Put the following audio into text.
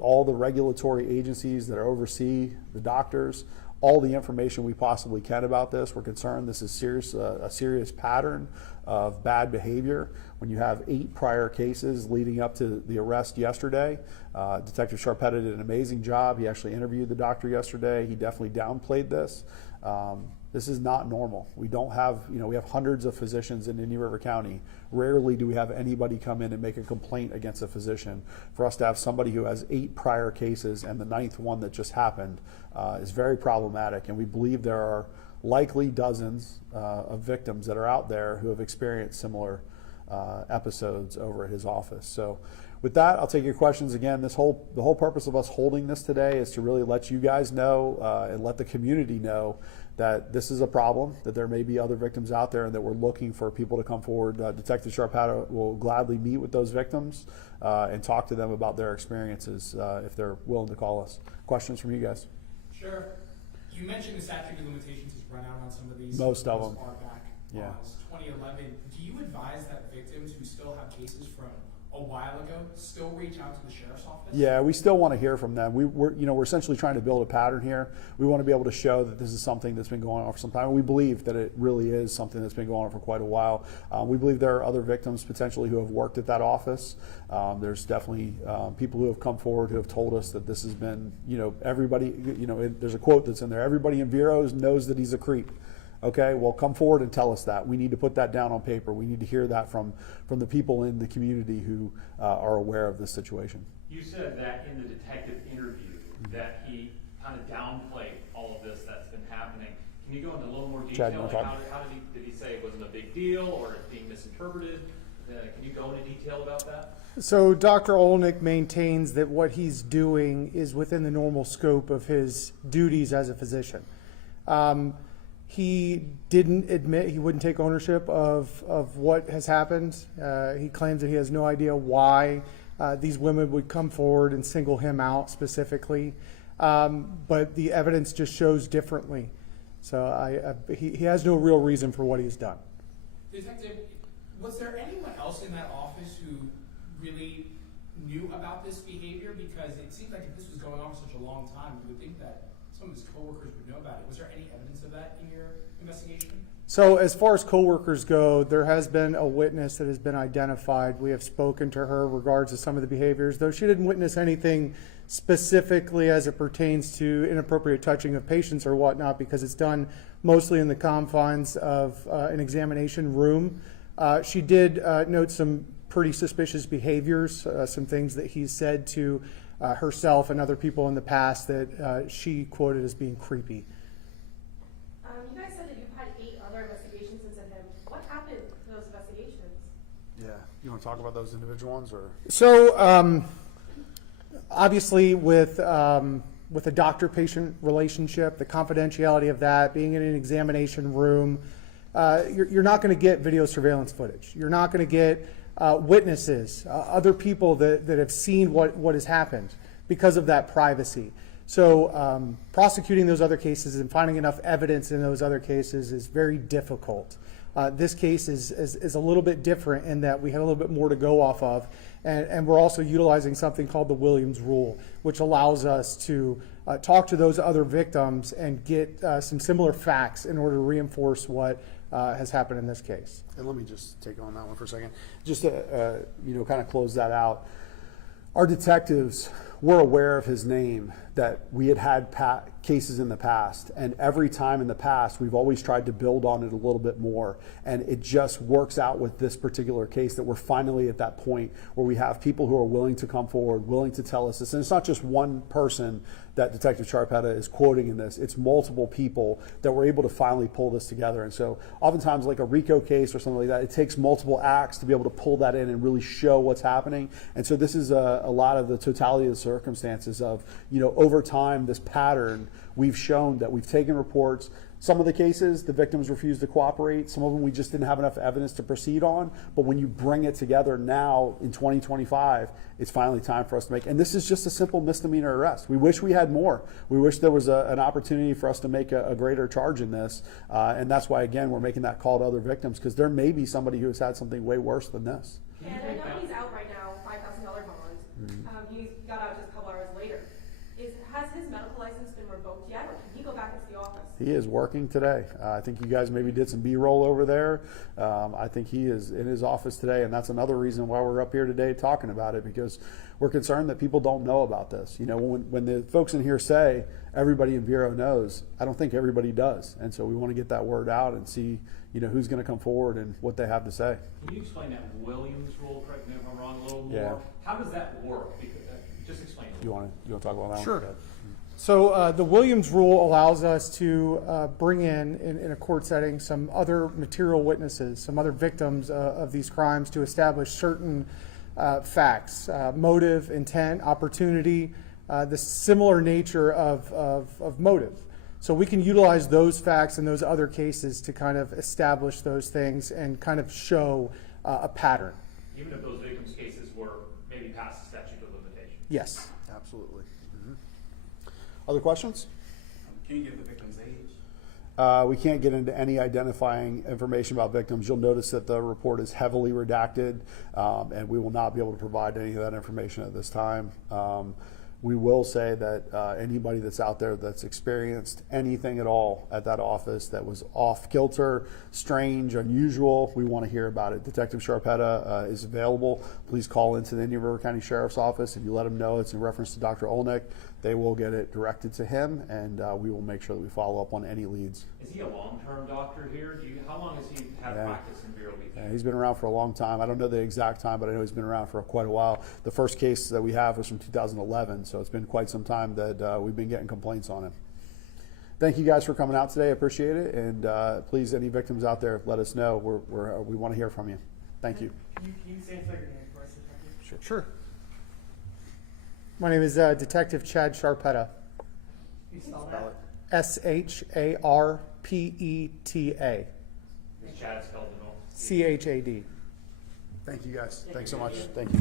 all the regulatory agencies that oversee the doctors, all the information we possibly can about this. We're concerned this is a serious pattern of bad behavior. When you have 8 prior cases leading up to the arrest yesterday, Detective Sharpetta did an amazing job. He actually interviewed the doctor yesterday. He definitely downplayed this. This is not normal. We don't have, we have hundreds of physicians in Indian River County. Rarely do we have anybody come in and make a complaint against a physician. For us to have somebody who has 8 prior cases and the 9th one that just happened is very problematic. And we believe there are likely dozens of victims that are out there who have experienced similar episodes over at his office. So with that, I'll take your questions again. The whole purpose of us holding this today is to really let you guys know and let the community know that this is a problem, that there may be other victims out there, and that we're looking for people to come forward. Detective Sharpetta will gladly meet with those victims and talk to them about their experiences if they're willing to call us. Questions from you guys? Sure. You mentioned the statute of limitations has run out on some of these. Most of them. Far back. Yeah. 2011. Do you advise that victims who still have cases from a while ago still reach out to the sheriff's office? Yeah, we still want to hear from them. We're essentially trying to build a pattern here. We want to be able to show that this is something that's been going on for some time. And we believe that it really is something that's been going on for quite a while. We believe there are other victims potentially who have worked at that office. There's definitely people who have come forward who have told us that this has been, everybody, there's a quote that's in there, everybody in Veros knows that he's a creep. Okay, well, come forward and tell us that. We need to put that down on paper. We need to hear that from the people in the community who are aware of this situation. You said that in the detective interview that he kind of downplayed all of this that's been happening. Can you go into a little more detail? Chad, how did he say it wasn't a big deal or it's being misinterpreted? Can you go into detail about that? So Dr. Olnick maintains that what he's doing is within the normal scope of his duties as a physician. He didn't admit, he wouldn't take ownership of what has happened. He claims that he has no idea why these women would come forward and single him out specifically. But the evidence just shows differently. So he has no real reason for what he's done. Detective, was there anyone else in that office who really knew about this behavior? Because it seems like if this was going on for such a long time, you would think that some of his coworkers would know about it. Was there any evidence of that in your investigation? So as far as coworkers go, there has been a witness that has been identified. We have spoken to her regards to some of the behaviors, though she didn't witness anything specifically as it pertains to inappropriate touching of patients or whatnot, because it's done mostly in the confines of an examination room. She did note some pretty suspicious behaviors, some things that he said to herself and other people in the past that she quoted as being creepy. You guys said that you've had 8 other investigations into him. What happened to those investigations? Yeah, you want to talk about those individual ones, or? So obviously with a doctor-patient relationship, the confidentiality of that, being in an examination room, you're not going to get video surveillance footage. You're not going to get witnesses, other people that have seen what has happened because of that privacy. So prosecuting those other cases and finding enough evidence in those other cases is very difficult. This case is a little bit different in that we have a little bit more to go off of, and we're also utilizing something called the Williams Rule, which allows us to talk to those other victims and get some similar facts in order to reinforce what has happened in this case. And let me just take on that one for a second. Just to kind of close that out. Our detectives were aware of his name, that we had cases in the past, and every time in the past we've always tried to build on it a little bit more, and it just works out with this particular case that we're finally at that point where we have people who are willing to come forward, willing to tell us this. And it's not just one person that Detective Sharpetta is quoting in this, it's multiple people that were able to finally pull this together. And so oftentimes, like a RICO case or something like that, it takes multiple acts to be able to pull that in and really show what's happening. And so this is a lot of the totality of the circumstances of, over time, this pattern. We've shown that we've taken reports. Some of the cases, the victims refused to cooperate. Some of them we just didn't have enough evidence to proceed on. But when you bring it together now in 2025, it's finally time for us to make, and this is just a simple misdemeanor arrest. We wish we had more. We wish there was an opportunity for us to make a greater charge in this. And that's why, again, we're making that call to other victims, because there may be somebody who has had something way worse than this. And I know he's out right now, $5,000 bond. He's got got out just a couple hours later. Has his medical license been revoked yet, or can he go back into the office? He is working today. I think you guys maybe did some B-roll over there. I think he is in his office today, and that's another reason why we're up here today talking about it, because we're concerned that people don't know about this. You know, when the folks in here say everybody in Bureau knows, I don't think everybody does, and so we want to get that word out and see, you know, who's going to come forward and what they have to say. Can you explain that Williams rule, correct me if I'm wrong, a little more? Yeah. How does that work? Because, just explain it. You want to talk about that Sure. one? Go ahead. So the Williams rule allows us to bring in a court setting some other material witnesses, some other victims of these crimes to establish certain facts, motive, intent, opportunity, the similar nature of motive. So we can utilize those facts in those other cases to kind of establish those things and kind of show a pattern. Even if those victims' cases were maybe past the statute of limitations? Yes. Absolutely. Other questions? Can you give the victim's age? We can't get into any identifying information about victims. You'll notice that the report is heavily redacted, and we will not be able to provide any of that information at this time. We will say that anybody that's out there that's experienced anything at all at that office that was off kilter, strange, unusual, we want to hear about it. Detective Sharpetta is available. Please call into the Indian River County Sheriff's Office. If you let them know it's in reference to Dr. Olnick, they will get it directed to him, and we will make sure that we follow up on any leads. Is he a long-term doctor here? How long has he had practice in Vero Beach? Yeah, he's been around for a long time. I don't know the exact time, but I know he's been around for quite a while. The first case that we have was from 2011, so it's been quite some time that we've been getting complaints on him. Thank you guys for coming out today. I appreciate it, and please, any victims out there, let us know. We want to hear from you. Thank you. Can you say your name for us, Detective? Sure. My name is Detective Chad Sharpetta. Can you spell that? SHARPETA. Is Chad spelled in all? CHAD. Thank you guys. Thanks so much. Thank you.